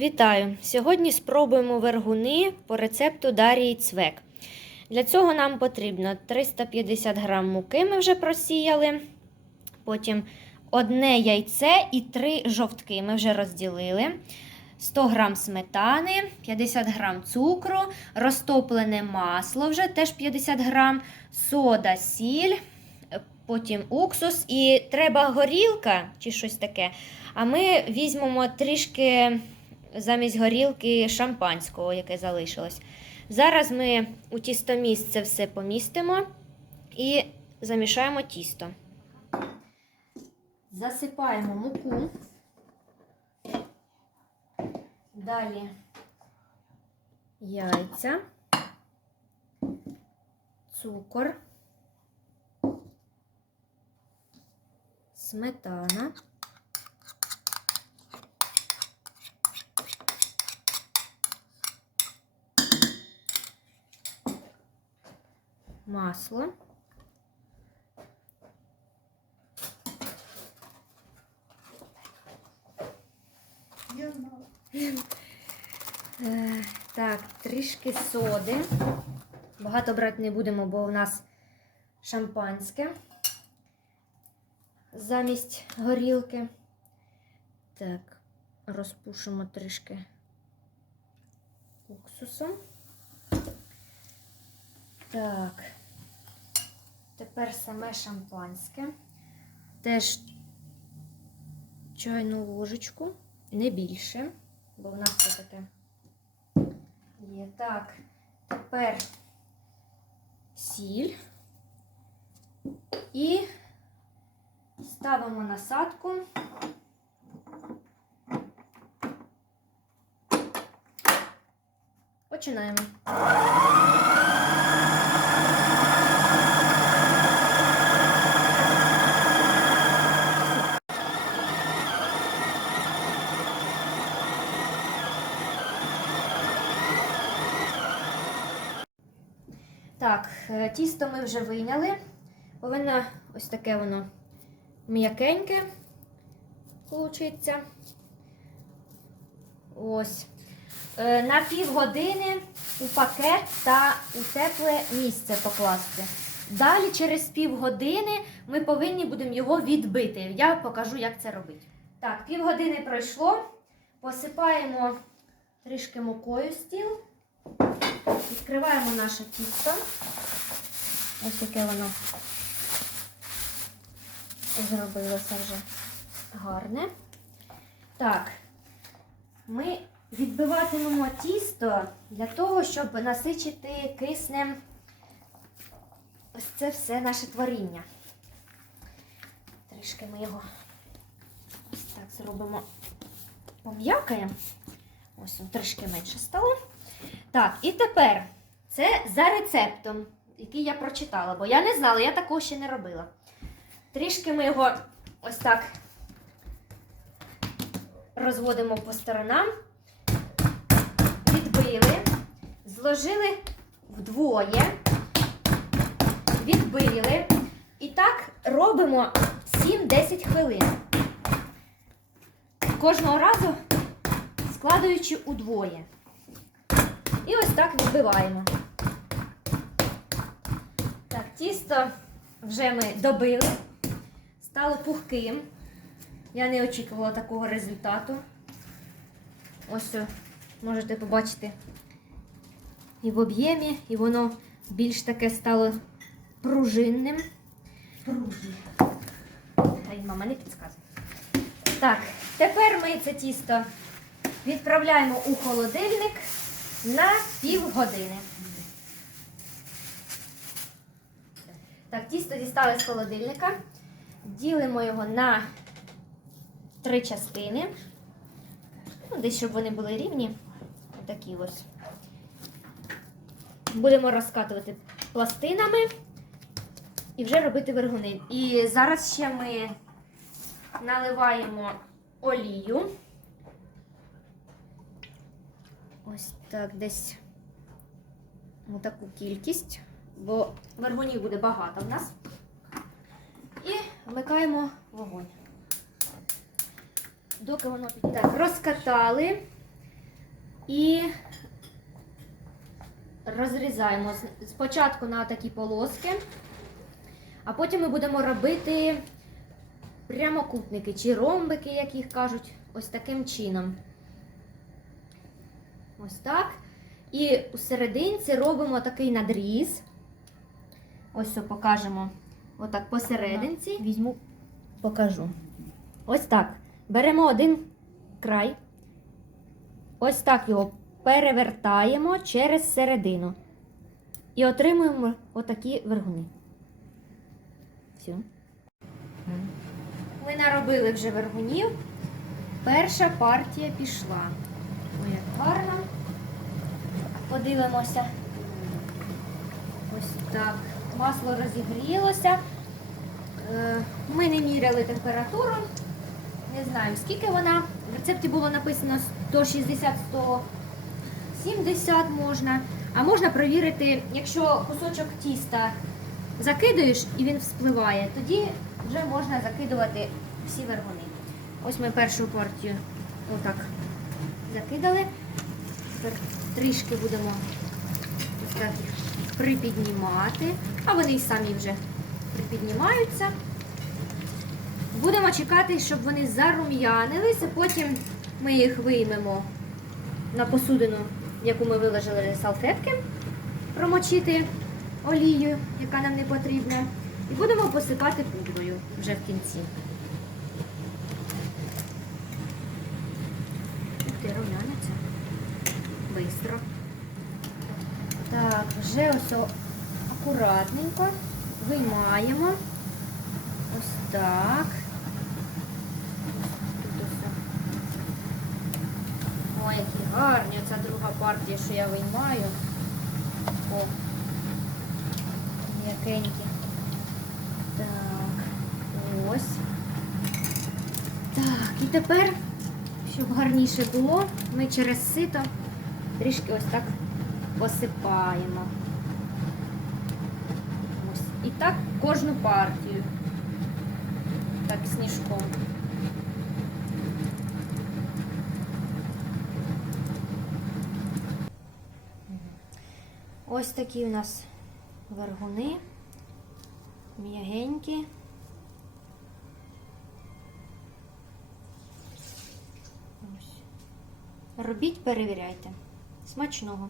Вітаю! Сьогодні спробуємо вергуни по рецепту Дарії Цвек. Для цього нам потрібно 350 г муки, ми вже просіяли. Потім одне яйце і три жовтки ми вже розділили. 100 г сметани, 50 г цукру, розтоплене масло вже теж 50 г, сода, сіль, потім уксус і треба горілка чи щось таке. А ми візьмемо трішки замість горілки шампанського, яке залишилось. Зараз ми у тістоміс це все помістимо і замішаємо тісто. Засипаємо муку. Далі яйця, цукор, сметана. Масло. Е, Так, трішки соди. Багато брати не будемо, бо у нас шампанське замість горілки. Так, розпушимо трішки уксусом. Так. Тепер саме шампанське. Теж чайну ложечку, не більше, бо в нас це таке є. Так, тепер сіль і ставимо насадку. Починаємо. Е, тісто ми вже вийняли. Повинно ось таке воно м'якеньке получиться. Ось. Е, На півгодини у пакет та у тепле місце покласти. Далі, через півгодини, ми повинні будемо його відбити. Я покажу, як це робити. Так, півгодини пройшло. Посипаємо трішки мукою стіл. Відкриваємо наше тісто. Ось яке воно зробилося вже гарне. Так, ми відбиватимемо тісто для того, щоб насичити киснем ось це все наше творіння. Трішки ми його ось так зробимо, пом'якаємо. Ось, трішки менше стало. Так, і тепер це за рецептом, який я прочитала, бо я не знала, я такого ще не робила. Трішки ми його ось так розводимо по сторонам, відбили, зложили вдвоє, відбили. І так робимо 7-10 хвилин. Кожного разу складаючи удвоє. І ось так відбиваємо. Тісто вже ми добили, стало пухким. Я не очікувала такого результату. Ось можете побачити і в об'ємі, і воно більш таке стало пружинним. Пружне. Ай, мама не підказує. Так, тепер ми це тісто відправляємо у холодильник на півгодини. Так, тісто дістали з холодильника. Ділимо його на три частини. Ну, десь, щоб вони були рівні. Такі ось. Будемо розкатувати пластинами і вже робити вергуни. І зараз ще ми наливаємо олію. Ось так десь таку кількість, бо вергунів буде багато в нас. І вмикаємо вогонь. Доки воно під- так, розкатали. І розрізаємо спочатку на такі полоски, а потім ми будемо робити прямокутники чи ромбики, як їх кажуть, ось таким чином. Ось так. І у серединці робимо такий надріз. Ось все покажемо. Отак посерединці. Візьму, покажу. Ось так. Беремо один край. Ось так його перевертаємо через середину. І отримуємо отакі вергуни. Все. Ми наробили вже вергунів. Перша партія пішла. Ой, як гарно. Подивимося. Ось так. Масло розігрілося. Е, Ми не міряли температуру. Не знаємо, скільки вона. В рецепті було написано 160-170 можна. А можна провірити, якщо кусочок тіста закидаєш і він вспливає, тоді вже можна закидувати всі вергуни. Ось ми першу партію отак закидали. Тепер трішки будемо ось так їх припіднімати, а вони й самі вже припіднімаються. Будемо чекати, щоб вони зарум'янилися, потім ми їх виймемо на посудину, яку ми виложили салфетки, промочити олію, яка нам не потрібна, і будемо посипати пудрою вже в кінці. Ти, рум'яняться. Бистро. Так, вже ось акуратненько виймаємо. Ось так. Ой, які гарні. Оця друга партія, що я виймаю. О, м'якенькі. Так, ось. Так, і тепер, щоб гарніше було, ми через сито трішки ось так посипаємо. Ось. І так кожну партію. Так, сніжком. Ось такі у нас вергуни. М'ягенькі. Робіть, перевіряйте. Смачного!